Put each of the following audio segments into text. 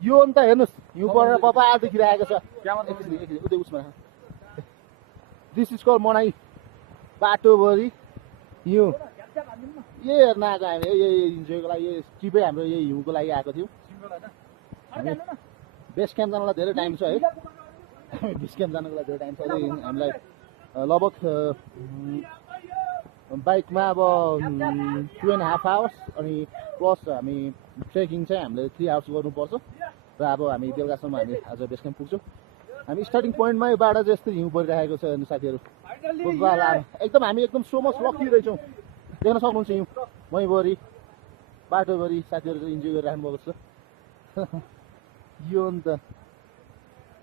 यो अन्त हेर्नुहोस् हिउँ परेर पपा देखिरहेको छ उतै उसमा दिस इज कल मनाई बाटोभरि हिउँ यही हेर्न आएको हामी यही इन्जोयको लागि यही ट्रिपै हाम्रो यही हिउँको लागि आएको थियौँ हामी बेस क्याम्प जानलाई धेरै टाइम छ है बेस क्याम्प जानको लागि धेरै टाइम छ अझै हामीलाई लगभग बाइकमा अब 2.5 आवर्स अनि प्लस हामी ट्रेकिङ चाहिँ हामीले 3 आवर्स गर्नुपर्छ र अब हामी बेलुकासम्म हामी आज बेस क्याम्प पुग्छौँ हामी स्टार्टिङ पोइन्टमै बाटो चाहिँ यस्तो हिउँ परिरहेको छ हेर्नु साथीहरू एकदम हामी एकदम सो मच लकी रहेछौँ देख्न सक्नुहुन्छ हिउँ वहीँभरि बाटोभरि साथीहरू चाहिँ इन्जोय गरिराख्नु भएको छ यो नि त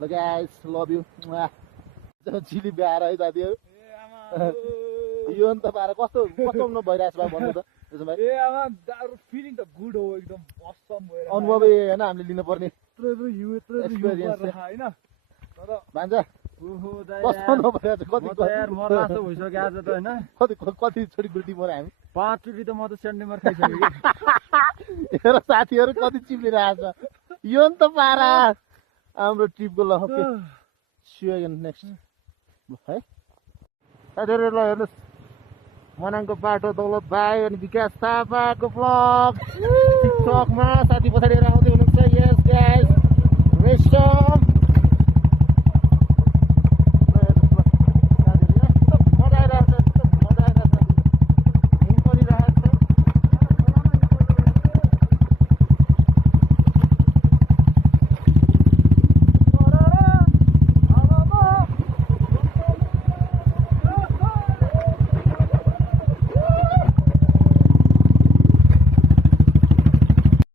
ल गाइस लभ यु चिली ब्याएर है साथीहरू यो नि त पाएर कस्तो कस्तो भइरहेछ भाइ भन्नु त अनुभवै होइन हामीले लिनुपर्ने भान्जा कतिचोटि गुल्टी पऱ्यो हामी 5 चोटि त म त सेन्डेमार खाइसकेँ हेर साथीहरू कति चिप्लिरहेछ यो नि त पारा हाम्रो ट्रिपको ल नेक्स्ट है साथीहरू ल हेर्नुहोस् मनाङको बाटो दौलत भाइ अनि विकास थापाको ब्लग टिकटकमा साथी पछाडि आउँदै हुनुहुन्छ यस गाइस रेस्टर्न